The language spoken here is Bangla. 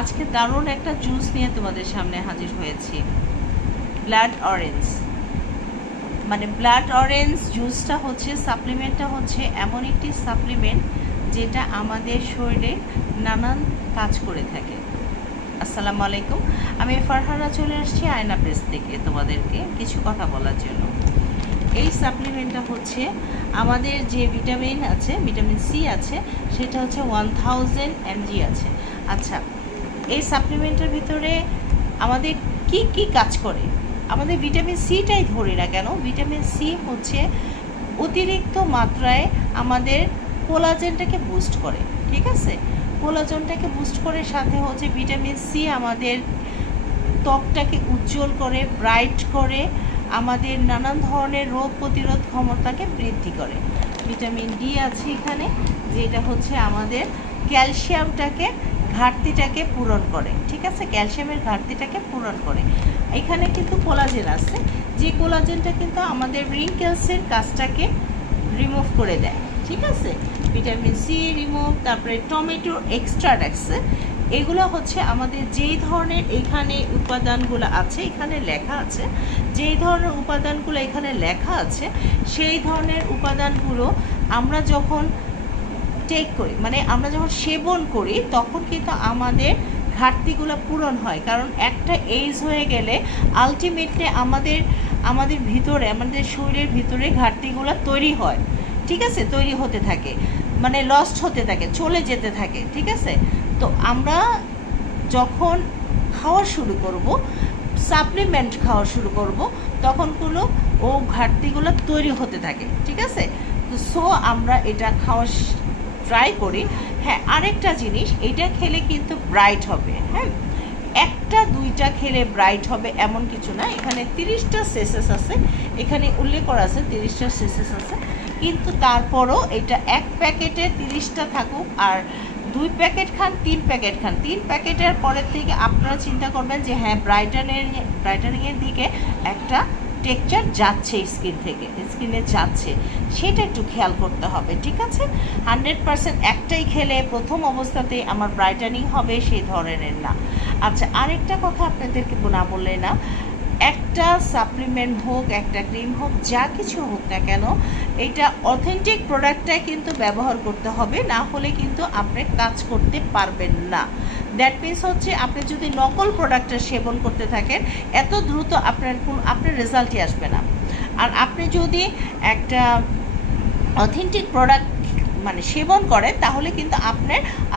আজকে দারুণ একটা জুস নিয়ে তোমাদের সামনে হাজির হয়েছি। ব্লাড অরেঞ্জ, মানে ব্লাড অরেঞ্জ জুসটা হচ্ছে, সাপ্লিমেন্টটা হচ্ছে এমন একটি সাপ্লিমেন্ট যেটা আমাদের শরীরে নানান কাজ করে থাকে। আসসালামু আলাইকুম, আমি ফারহানা চলে আসছি আয়না প্রেস থেকে তোমাদেরকে কিছু কথা বলার জন্য। এই সাপ্লিমেন্টটা হচ্ছে আমাদের যে ভিটামিন আছে, ভিটামিন সি আছে, সেটা হচ্ছে 1000 mg আছে। আচ্ছা, এই সাপ্লিমেন্টের ভিতরে আমাদের কি কি কাজ করে? আমাদের ভিটামিন সিটাই ধরে না কেন, ভিটামিন সি হচ্ছে অতিরিক্ত মাত্রায় আমাদের কোলাজেনটাকে বুস্ট করে, ঠিক আছে? কোলাজেনটাকে বুস্ট করে, সাথে হচ্ছে ভিটামিন সি আমাদের ত্বকটাকে উজ্জ্বল করে, ব্রাইট করে, আমাদের নানান ধরনের রোগ প্রতিরোধ ক্ষমতাকে বৃদ্ধি করে। ভিটামিন ডি আছে এখানে, যেটা হচ্ছে আমাদের ক্যালসিয়ামটাকে ঘাটতিটাকে পূরণ করে, ঠিক আছে? ক্যালসিয়ামের ঘাটতিটাকে পূরণ করে। এখানে কিন্তু কোলাজেন আছে, যে কোলাজেনটা কিন্তু আমাদের রিঙ্কেলসের কাজটাকে রিমুভ করে দেয়, ঠিক আছে? ভিটামিন সি রিমুভ, তারপরে টমেটোর এক্সট্রাক্ট আছে। এগুলো হচ্ছে আমাদের যেই ধরনের এখানে উপাদানগুলো আছে, এখানে লেখা আছে যেই ধরনের উপাদানগুলো এখানে লেখা আছে, সেই ধরনের উপাদানগুলো আমরা যখন টেক করি, মানে আমরা যখন সেবন করি, তখন কিন্তু আমাদের ঘাটতিগুলো পূরণ হয়। কারণ একটা এজ হয়ে গেলে আলটিমেটলি আমাদের ভিতরে, আমাদের শরীরের ভিতরে ঘাটতিগুলো তৈরি হয়, ঠিক আছে? তৈরি হতে থাকে, মানে লস্ট হতে থাকে, চলে যেতে থাকে, ঠিক আছে? তো আমরা যখন খাওয়া শুরু করব, সাপ্লিমেন্ট খাওয়া শুরু করব, তখন কোনো ঘাটতিগুলো তৈরি হতে থাকে, ঠিক আছে? তো আমরা এটা খাওয়া ট্রাই করি। হ্যাঁ, আরেকটা জিনিস, এটা খেলে কিন্তু ব্রাইট হবে। হ্যাঁ, একটা দুইটা খেলে ব্রাইট হবে এমন কিছু না। এখানে 30টা সেসেস আছে, এখানে উল্লেখ করা আছে 30টা সেসেস আছে, কিন্তু তারপরও এটা এক প্যাকেটে 30টা থাকুক আর 2 প্যাকেট খান, 3 প্যাকেট খান, 3 প্যাকেটের পরের থেকে আপনারা চিন্তা করবেন যে হ্যাঁ, ব্রাইটানিংয়ের দিকে একটা টেক্সচার যাচ্ছে স্কিনে যাচ্ছে, সেটা একটু খেয়াল করতে হবে, ঠিক আছে? 100% একটাই খেলে প্রথম অবস্থাতেই আমার ব্রাইটানিং হবে সেই ধরনের না। আচ্ছা, আরেকটা কথা আপনাদেরকে না বললে না, একটা সাপ্লিমেন্ট হোক, একটা ক্রিম হোক, যা কিছু হোক না কেন, এটা অথেন্টিক প্রোডাক্টটাই কিন্তু ব্যবহার করতে হবে, না হলে কিন্তু আপনি কাজ করতে পারবেন না। দ্যাট মিনস হচ্ছে, আপনি যদি নকল প্রোডাক্টটা সেবন করতে থাকেন, এত দ্রুত আপনার রেজাল্টই আসবে না। আর আপনি যদি একটা অথেন্টিক প্রোডাক্ট মানে সেবন করেন, তাহলে কিন্তু আপনার